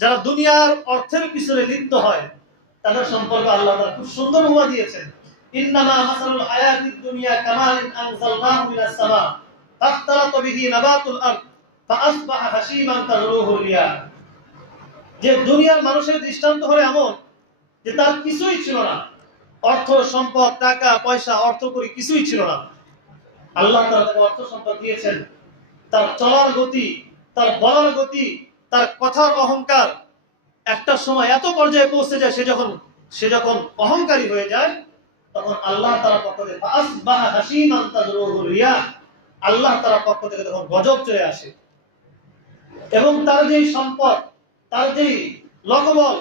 যারা দুনিয়ার অর্থের পিছনে লিপ্ত হয়, তাদের সম্পর্কে আল্লাহ তাআলা খুব সুন্দর উপমা দিয়েছেন। ইন্নামা মাসালুল দুনিয়া কামালিন আনজালনাহু মিনাস সামা বিহি নাবাতুল আরদ, ফাআসবাহা হাসিমান যে দুনিয়ার মানুষের দৃষ্টান্ত হলো এমন যে তার কিছুই ছিল না। অর্থ, সম্পদ, টাকা, পয়সা, অর্থ করি কিছুই ছিল না। আল্লাহ তাআলা অর্থ, সম্পদ দিয়েছেন। তার চলার গতি, তার বলার গতি তার কথার অহংকার একটা সময় এত পর্যায়ে পৌঁছে যায়, সে যখন সে যখন অহংকারী হয়ে যায়, তখন আল্লাহ তারা পক্ষ থেকে আল্লাহ তারা পক্ষ থেকে তখন গজব চলে আসে। এবং তার যেই সম্পদ, তার যেই লকবল,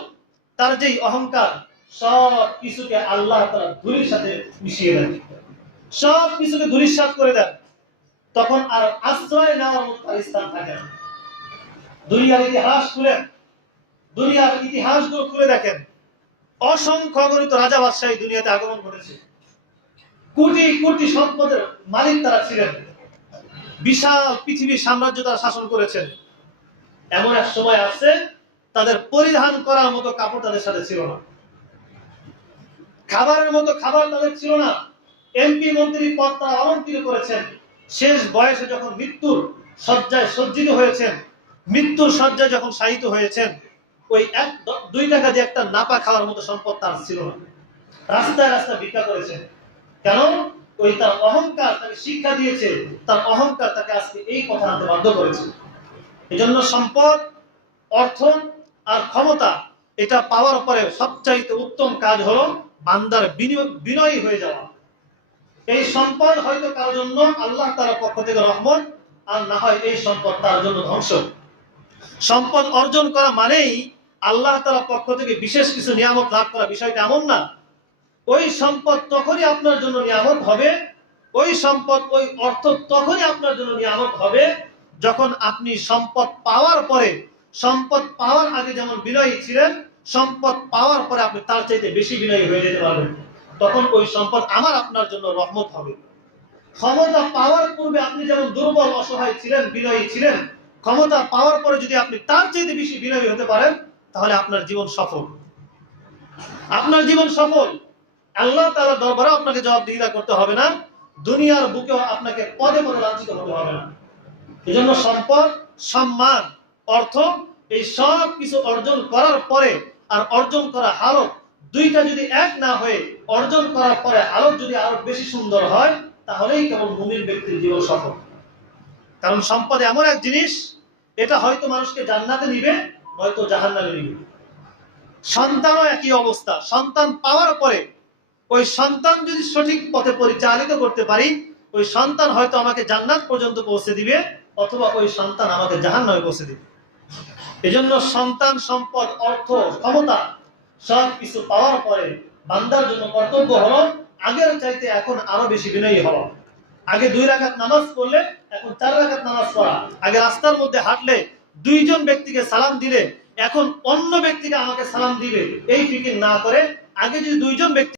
তার যেই অহংকার, সব কিছুকে আল্লাহ তারা ধুলির সাথে মিশিয়ে দেন। সব কিছুকে ধুলিস্বাদ করে দেন। তখন আর আশ্রয় নেওয়ার মতো স্থান থাকে না। দুনিয়ার ইতিহাস খুলেন। দুনিয়ার ইতিহাসগুলো খুলে দেখেন। অসংখ্য অগণিত রাজা বাদশাহী দুনিয়াতে আগমন ঘটেছে। কোটি কোটি সম্পদের মালিক তারা ছিলেন। বিশাল পৃথিবীর সাম্রাজ্য তারা শাসন করেছেন। এমন এক সময় আছে, তাদের পরিধান করার মতো কাপড় তাদের সাথে ছিল না। খাবারের মতো খাবার তাদের ছিল না। এমপি মন্ত্রী পদ তারা অলঙ্কৃত করেছেন। শেষ বয়সে যখন মৃত্যুর শয্যায় সজ্জিত হয়েছেন মৃত্যুর শয্যায় যখন শায়িত হয়েছেন, ওই এক দুই টাকা দিয়ে একটা নাপা খাওয়ার মতো সম্পদ তার ছিল না। রাস্তায় রাস্তায় ভিক্ষা করেছেন। কেন? ওই তার অহংকার তাকে শিক্ষা দিয়েছে, তার অহংকার তাকে আজকে এই কথা আনতে বাধ্য করেছে। এজন্য সম্পদ, অর্থ আর ক্ষমতা, এটা পাওয়ার পরে সবচাইতে উত্তম কাজ হলো বান্দার বিনয়ী হয়ে যাওয়া। এই সম্পদ হয়তো কারোর জন্য আল্লাহ তার পক্ষ থেকে রহমত, আর না হয় এই সম্পদ তার জন্য ধ্বংস। সম্পদ অর্জন করা মানেই আল্লাহ তার পক্ষ থেকে বিশেষ কিছু নিয়ামত লাভ করা। বিষয়টা এমন না। ওই সম্পদ তখনই আপনার জন্য নিয়ামত হবে। ওই সম্পদ, ওই অর্থ তখনই আপনার জন্য নিয়ামত হবে যখন আপনি সম্পদ পাওয়ার পরে, সম্পদ পাওয়ার আগে যেমন বিনয়ী ছিলেন, সম্পদ পাওয়ার পরে আপনি তার চাইতে বেশি বিনয়ী হয়ে যেতে পারবেন। তখন ওই সম্পদ আমার আপনার জন্য রহমত হবে। ক্ষমতা পাওয়ার পূর্বে আপনি যেমন দুর্বল, অসহায় ছিলেন, বিনয়ী ছিলেন ক্ষমতা পাওয়ার পরে যদি আপনি তার চাইতে বেশি বিনয়ী হতে পারেন, তাহলে আপনার জীবন সফল। আপনার জীবন সফল। আল্লাহ তাআলা দরবারে আপনাকে জবাবদিহিতা করতে হবে না। দুনিয়ার বুকেও আপনাকে পদে পদে লাঞ্ছিত হতে হবে না। এজন্য সম্পদ, সম্মান, অর্থ, এই সব কিছু অর্জন করার পরে আর অর্জন করা হালত দুইটা যদি এক না হয়ে অর্জন করার পরে হালত যদি আরও বেশি সুন্দর হয়, তাহলেই কেবল মুমিন ব্যক্তির জীবন সফল। কারণ সম্পদ এমন এক জিনিস এটা হয়তো মানুষকে জান্নাতে নিবে, হয়তো জাহান্নামে নিবে। সন্তানও একই অবস্থা। সন্তান পাওয়ার পরে ওই সন্তান যদি সঠিক পথে পরিচালিত করতে পারি, ওই সন্তান হয়তো আমাকে জান্নাত পর্যন্ত পৌঁছে দিবে, অথবা ওই সন্তান আমাকে জাহান্নামে পৌঁছে দিবে। এজন্য সন্তান, সম্পদ, অর্থ, ক্ষমতা সব কিছু পাওয়ার পরে বান্দার জন্য কর্তব্য হলো আগের চাইতে এখন আরও বেশি বিনয়ী হওয়া। আগে দুই রাখাত নামাজ পড়লে, এখন চার রাখাত নামাজ পড়া। আগে রাস্তার মধ্যে হাঁটলে দুইজন ব্যক্তিকে সালাম দিলে, এখন অন্য ব্যক্তিকে আমাকে সালাম দিবে। এই ফিকির না করে আগে যদি দুইজন ব্যক্তি